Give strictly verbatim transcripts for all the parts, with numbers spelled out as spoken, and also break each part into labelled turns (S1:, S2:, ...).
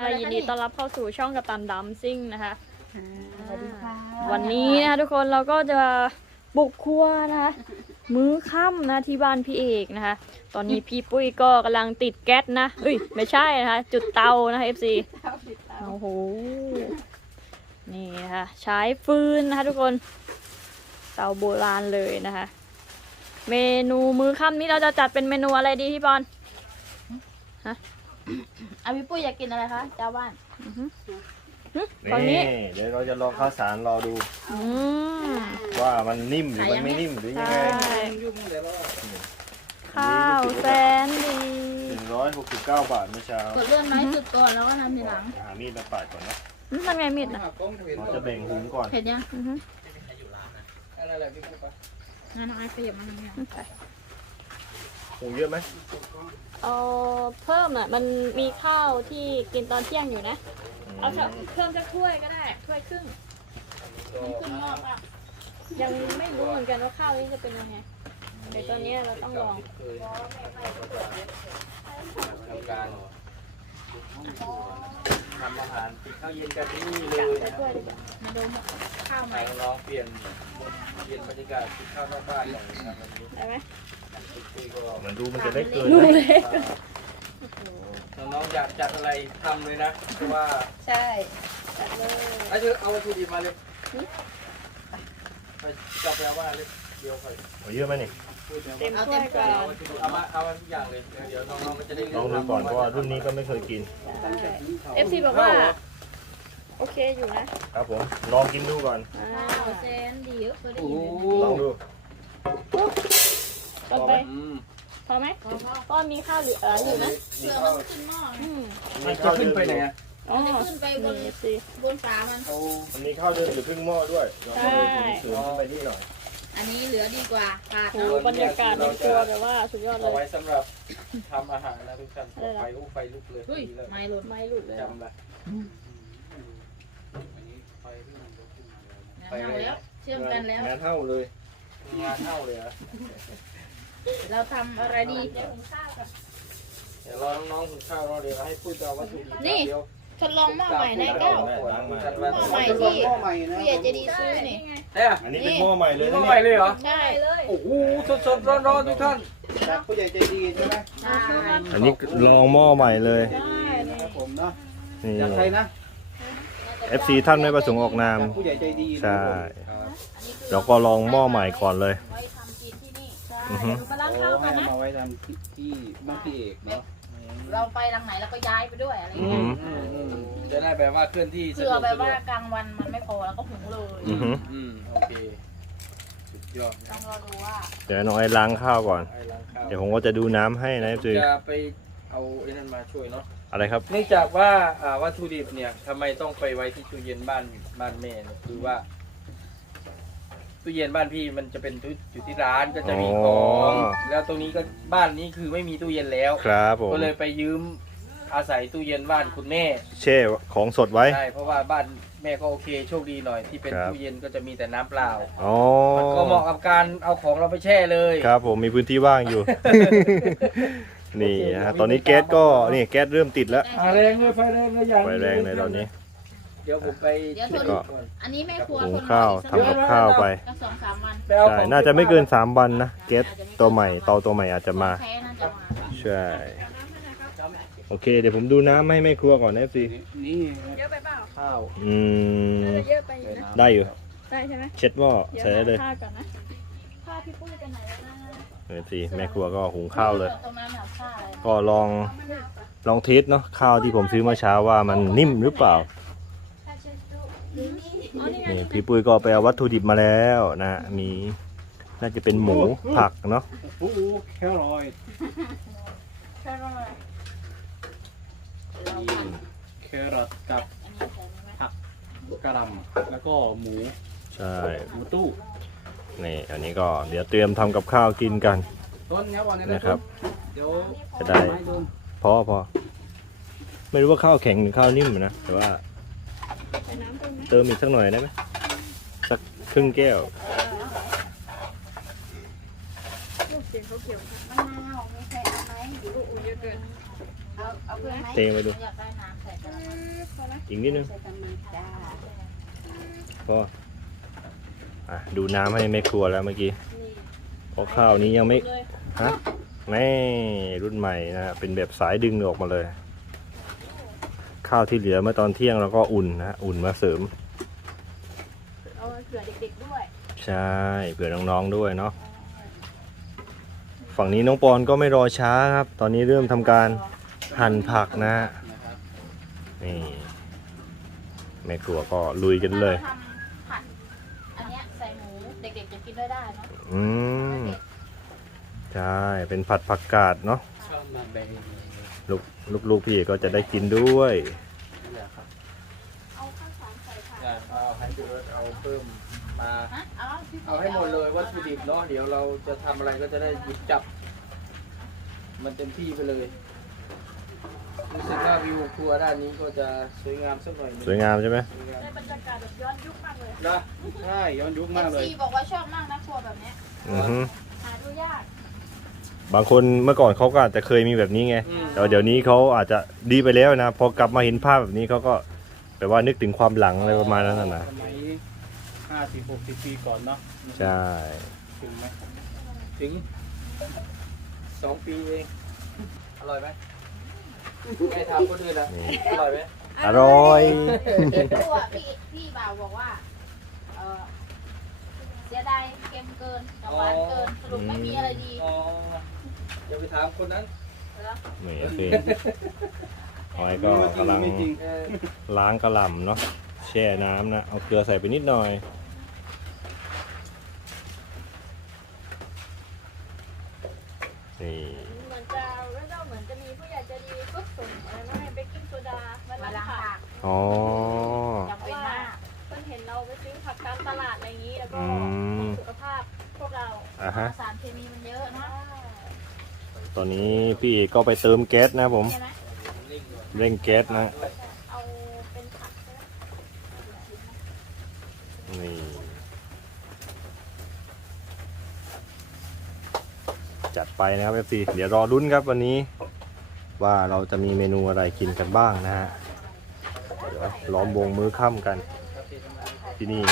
S1: นะคะยินดีต้อนรับเข้าสู่ช่องกัปตันดัมซิ่งนะคะ
S2: สวัสดีค่ะ
S1: วันนี้นะคะทุกคนเราก็จะบุกครัวนะคะมื้อค่ำนะที่บ้านพี่เอกนะคะ ตอนนี้พี่ปุ้ยก็กำลังติดแก๊สนะเอ้ยไม่ใช่นะคะจุดเตานะคะ เอฟ ซี โอ้โหนี่นะคะใช้ฟืนนะคะทุกคนเตาโบราณเลยนะคะ เมนูมื้อค่ำนี้เราจะจัดเป็นเมนูอะไรดีพี่บอลฮะ
S2: อาพี่ปุ้ยอยากกินอะไรคะเจ้าบ้าน
S1: ฝั่งนี้
S3: เดี๋ยวเราจะลองข้าวสารรอดู
S1: อืม
S3: ว่ามันนิ่มหรือมันไม่นิ่มหรือยังไง
S1: ใช่ข้าวแสนดี
S3: หนึ่งร้อยหกสิบเก้าบาทเมื่อเช้าก
S2: ดเลื่อนไม้จุดก่อนแล้วก็ทำทีหลัง
S3: หามีดมาปาดก่อนนะ
S1: อืมทำไงมีดอ่ะ
S3: เราจะแบ่งหุงก่อน
S2: เผ็ดยัง
S1: อือฮึ
S2: งั้นน้องไอ้ขยับมาทางนี้
S3: หุงเยอะไหม
S1: เอาเพิ่มอ่ะมันมีข้าวที่กินตอนเที่ยงอยู่นะเอาเถอะเพิ่มสักถ้วยก็ได้ถ้วยครึ่ง
S2: ขึ้นหม้อป่ะ
S1: ยังไม่รู้เหมือนกันว่าข้าวนี้จะเป็นยังไงแต่ตอนนี้เราต้องลอง
S4: ทำการทำอาหารกินข้าวเย็นกันที่นี่เลย
S1: ใส่ถ้วยดีกว่า
S2: มาดูข้าวใหม่
S4: ให้น้องๆเปลี่ยนเปลี่ยนบรรยากาศกินข้าวนอกบ้านอย่างนี้นะครับวันนี้
S1: ได้ไหม
S4: พี่ก็
S3: มันดูมันจะได้เกิน
S1: ดู
S3: ไหม
S1: เล็ก
S4: น้องๆอยากจัดอะไรทำเลยนะเพราะว่า
S2: ใช่
S1: จัดเลย
S4: ไอ้เธอเอาวัตถุดิบมาเลยไปจับไปเอาว่าเลยเดี๋ยวไป
S3: เอาเยอะไหมนี่
S4: พูดเดี๋ยว
S1: เต็ม
S4: เอา
S1: ถ้วยก่อน
S4: วัตถุดิบเอามาเอาทุกอย่างเลยเดี๋ยวน้องๆก็จะได้
S3: ลองดูก่อนเพราะว่ารุ่นนี้ก็ไม่เคยกิน
S1: เอฟซีบอกว่าโอเคอยู่นะครับ
S3: ผมลองกินดูก่อน
S1: อ่า
S2: ข้าวแซนดีเคยได้
S4: โอ้
S2: ยิน
S4: โห
S3: ลองดู
S1: ต่อไป
S4: อืม
S1: พอไหมก็มีข้าวเหลืออยู่นะ
S2: เพื่อมันขึ้นหม้อ
S1: อืม
S3: มี
S4: จะ
S3: ข้าว
S4: ขึ้
S3: เดิ
S4: น
S3: น
S4: ไปไหนอ่ะ
S1: อ๋อ
S2: มันจะขึ้นไปบน
S1: นี่สิ
S2: บนฝามัน
S4: เอา
S3: มันมีข้าวเดินหรือครึ่งหม้อด้วยเราก็เลยถุงเสริมเข้าไปนี่หน่อย
S2: อันนี้เหลือดีกว่าขาด
S1: โหบรรยากาศในครัวแบบว่าสุดยอดเล
S4: เอา
S1: ย
S4: ไว้สำหรับทำอาหารนะทุกท่านไฟลุกไฟลุกเลย
S2: เฮ้ย
S4: ดีเลย
S2: ไม่หล่น
S1: ไม่หลุดเลย
S4: จำละ
S2: งานเท่าแล้ว เชื่อมกันแล้ว
S3: งานเท่าเลย
S4: งานเท่าเลยอ่ะ
S2: เราทำอะไรดี
S4: เดี๋ยวรอน้องๆหุงข้าวรอเดี๋ยวให้พูดเอาวัตถุดิบ
S2: นี่
S4: เดี๋ยว
S2: ทดลองหม้อใหม่ในแก้ว หม้อใหม่ที่ผู้ใหญ่ใจะดีซื้อนี่
S4: เนี่ย
S3: อันนี้เป็นหม้อใหม่เลย
S4: หม้
S3: นะ
S4: อใหม่เลยเหรอ
S2: ใช่เลย
S4: โอ้โหสดๆร้อนๆทุกท่าน
S5: จากผู้ใหญ่ใจดีใช่ไหม
S2: ใช่
S3: อันนี้ลองหม้อใหม่เลย
S5: ครับผมเนาะ
S3: นี่
S5: จากใครนะ
S3: เอฟ ซี ท่านไม่ประสงค์ออกนาม
S5: จากผู้ใหญ่ใจดี
S3: ใช่
S5: ครับ
S3: เราก็ลองหม้อใหม่ก่อนเลย
S2: ไว้ทำกินที่นี่
S3: อือฮึ
S1: มาล้าง
S5: โอ้
S1: ข้าวกั
S5: ให้
S1: นนะ
S5: เอามาไว้ทำที่ที่บ้านพี่เอกเนาะ
S2: เราไปทางไหนเราก็ย้ายไปด้วยอะไรอย่าง
S3: อื
S2: เงี้ย
S3: ม
S4: อืมอืมจะได้แบบว่าเคลื่อนที่สะ
S2: เผื่
S4: ด
S2: อ
S4: วก
S2: แบบ
S4: สะด
S2: ว่าว
S4: ก
S2: กลางวันมันไม่พอแล้วก็หุงเลย
S3: อือฮึ
S4: อืมโอเคสุดยอด
S2: ต้องรอดูว่า
S3: เดี๋ยวน้องไอ้ล้างข้าวก่อน
S4: ไอ้ล้างข้าว
S3: เดี๋ยวผมก็จะดูน้ำให้นะเอฟซี
S4: จะไปเอาไอ้นั่นมาช่วยเนาะ
S3: อะไรครับ
S4: เนื่องจากว่าอ่าวัตถุดิบเนี่ยทำไมต้องไปไว้ที่ตู้เย็นบ้านบ้านแม่เนี่ยคือว่าตู้เย็นบ้านพี่มันจะเป็นตู้อยู่ที่ร้านก็จะมีของ
S3: อ๋อ
S4: แล้วตรงนี้ก็บ้านนี้คือไม่มีตู้เย็นแล้ว
S3: ครับผม
S4: ก็เลยไปยืมอาศัยตู้เย็นบ้านคุณแม่
S3: แช่ของสดไว้
S4: ใช่เพราะว่าบ้านแม่ก็โอเคโชคดีหน่อยที่เป็น
S3: ครับ
S4: ตู้เย็นก็จะมีแต่น้ำเปล่า
S3: อ๋อ
S4: มันก็เหมาะกับการเอาของเราไปแช่เลย
S3: ครับผมมีพื้นที่ว่างอยู่ นี่นะฮะตอนนี้แก๊สก็นี่แก๊สเริ่มติดแล้ว
S4: อ่าแรงเลยไฟแรงเลยอย่าง
S3: ไฟแรงเลยตอนนี้
S4: เดี๋ยวผมไป
S2: เดี๋ยวทน
S3: ก็
S4: ก่อน
S2: อันนี้แม่ครัว
S3: หุง
S2: ทน
S3: ข้าว
S2: ไว้
S3: ทำกับข้าวไป
S2: ก็สองสามวัน
S4: ไปเอา
S3: ใช่
S4: ของ
S3: น่าจะไม่เกินสามวันนะแก๊สตัวใหม่เตาตัวใหม่อาจจะมา
S2: แค่น่าจะมา
S3: ใช่ โอเค เดี๋ยวผมดูน้ำให้แม่ครัวก่อนนะเอฟซี
S5: นี่
S1: เยอะไปเปล่า
S4: ข้าว
S3: อืม
S1: น่าจะเยอะไปอยู่นะ
S3: ได้อยู่
S1: ได้ใช่ไหม
S3: เช็ดหม้อ
S1: เดี๋ยว
S3: ใส่ได้เลย
S1: หาผ้าก่อนนะผ้าพี่ปุ้ยไปไหนแล้วนะ
S3: เอฟซีแม่ครัวก็หุงข้าวเลย
S2: ตรงนั้นน่ะผ้าอะไร
S3: ก็ลองลองเทสเนาะข้าวที่ผมซื้อเมื่อเช้าว่ามันนิ่มหรือเปล่า
S1: อ๋อนี่ไง
S3: นี่พี่ปุ้ยก็ไปเอาวัตถุดิบมาแล้วนะมีน่าจะเป็นหมูผักเนาะ
S5: โอ้โหแครอท
S1: แค่ว่าอะไร
S2: เราผัด
S5: แครอทกับ
S2: อันนี้ใส่ไหม
S5: ผักกระหล่ำแล้วก็หมู
S3: ใช่
S5: หมูตู้
S3: นี่อันนี้ก็เดี๋ยวเตรียมทำกับข้าวกินกัน
S5: ต้นเนี้ยวันนี้
S3: นะครับ
S5: เดี๋ยว
S3: จะได้
S5: ให้ต้น
S3: พอพอไม่รู้ว่าข้าวแข็งหรือข้าวนิ่มนะแต่ว่า
S1: ใส่น้ำเติมไหม
S3: เติมอีกสักหน่อยได้ไหมสักครึ่งแก้ว
S1: ลูกเสียงเขาเขียว
S2: มะนาวมีใครเอาไหม
S1: อู้เยอะเกิน
S2: เอาเอาเพื่อนไหม
S3: เทไปดู
S2: อยากได้น้ำใส่กระมัง
S3: อีกนิดนึง
S2: ใส่ตำมาจ้า
S3: ก็อ่ะดูน้ำให้แม่ครัวแล้วเมื่อกี้เพราะข้าวนี้ยังไม่ฮะแม่รุ่นใหม่นะฮะเป็นแบบสายดึงออกมาเลย ข้าวที่เหลือเมื่อตอนเที่ยงเราก็อุ่นนะอุ่นมาเสริม
S1: เอาเผื่อเด็กๆด้วย
S3: ใช่เผื่อน้องๆด้วยเนาะฝั่งนี้น้องปอนก็ไม่รอช้าครับ ตอนนี้เริ่มทำการหั่นผักนะฮะ
S5: นะครับ
S3: นี่แม่ครัวก็ลุยกันเลย
S2: ทำผัดอันเนี้ยใส่หมูเด็กๆจะกินด้วยได้เนาะ
S3: อืมใช่เป็นผัดผักกาดเนาะ
S5: ชอบมาแบ่ง
S3: ลูกลูกลูกพี่ก็จะได้กินด้วย
S5: นี่แหละครับ
S2: เอาข้าวสารใส่ผัก
S4: อ่ะเอาให้พี่เอิร์ธเอาเพิ่มมา
S2: ฮะเอาพี่
S4: เอาให้หมดเลยวัตถุดิบเนาะเดี๋ยวเราจะทำอะไรก็จะได้หยิบจับ มันเต็มที่ไปเลยรู้สึกว่าวิวครัวด้านนี้ก็จะสวยงามสักหน่อยหนึ่ง
S3: สวยงามใช่ไหม
S4: สวยงาม
S1: ได้บรรยากาศแบบย้อนยุคมากเลย
S4: นะ
S5: ใช่ย้อนยุค
S2: เอ
S5: มาก
S2: ฟ
S5: เลย
S2: ซีบอกว่าชอบมากนะครัวแบบเนี้ย
S3: อือฮึ
S2: หาดูยาก
S3: บางคนเมื่อก่อนเขาก็อาจจะเคยมีแบบนี้ไง
S4: อืม
S3: แต่ว่าเดี๋ยวนี้เขาอาจจะดีไปแล้วนะพอกลับมาเห็นภาพแบบนี้เขาก็แปลว่านึกถึงความหลังอะไรประมาณนั้นนะนะ
S5: สมัยห้าสิบหกสิบปีก่อนเนาะ
S3: ใช่
S5: ถึงไหม
S4: ถึงสองปีเอง อร่อยไหมไม่ทำก็ดื้อนะ
S3: นี่
S4: อร่อยไหม
S3: อร่อย
S2: ตัวพี่พี่บ่าวบอกว่าเออเสียดายเค็มเกินกับหวานเกินสรุปไม่มีอะไรดี
S4: อ๋ออย่าไปถามคนนั้น
S3: นี่โอเคออยก็กำลัง
S5: ไม่จริง
S4: เออ
S3: ล้างกระหล่ำเนาะแช่น้ำนะเอาเกลือใส่ไปนิดหน่อยนี่
S1: เหมือนจะเรื่องเหมือนจะมีผู้ใหญ่ใจะดีก็ส่งอะไรมาให้เบกกิ้งโซดามา
S2: มา
S1: ล้า
S2: ล้าง ง
S1: ผั
S2: ผั
S1: ก
S2: ก
S3: อ๋อ
S2: จำเป็นมาก
S1: เพิ่นเห็นเราไปซื้อผักตามตลาดอะไรอย่างนี้แล้วก็
S3: อืม
S1: สุขภาพพวกเรา
S3: อ่ะฮะ
S2: สารเคมีมันเยอะเนาะ
S3: ตอนนี้พี่เอกก็ไปเติมแก๊สนะผม
S2: ใช่ไหม
S4: นิ่งด้วย
S3: เร่งแก๊สนะ
S1: เอาเป็นผักใช่ไหม
S3: นี่จัดไปนะครับ เอฟ ซี เดี๋ยวรอรุ้นครับวันนี้ ว่าเราจะมีเมนูอะไรกินกันบ้างนะฮะเดี๋ยวล้อมวงมื้อค่ำกัน ที่นี่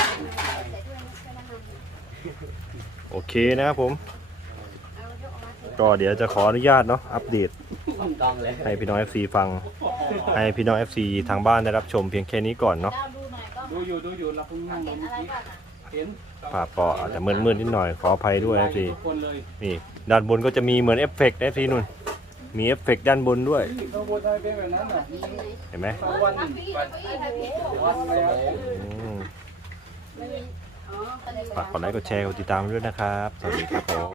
S3: โอเคนะครับผม ก็เดี๋ยวจะขออนุญาตเนาะอัปเดต
S5: ต้องเลย
S3: ให้พี่น้อง เอฟ ซี ฟัง ให้พี่น้อง เอฟ ซี ทางบ้านได้รับชมเพียงแค่นี้ก่อนเนาะ
S2: ดาวดูหน่อยก็
S5: ดูอยู่ดูอยู่เราเพิ่งนั่ง
S2: เห็นอะไรก่อนอ่ะ
S5: เห็น
S3: ภาพก็อาจจะมืดๆนิดหน่อยขออภัยด้วย เอฟ ซี
S5: ทุกคนเลย
S3: นี่ด้านบนก็จะมีเหมือนเอฟเฟกต์ เอฟ ซี นู่นมีเอฟเฟกต์ด้านบนด้วย
S5: เขาบนไทยเป็นแบบนั้นอ่ะ
S3: เห็นไหม
S5: วัน
S2: ทักพี่ทักพี่ทักพี่
S5: วันแล้ว
S3: อืม
S2: อ๋อ
S3: ฝากกดไลค์กดแชร์กดติดตามด้วยนะครับ สวัสดีครับผม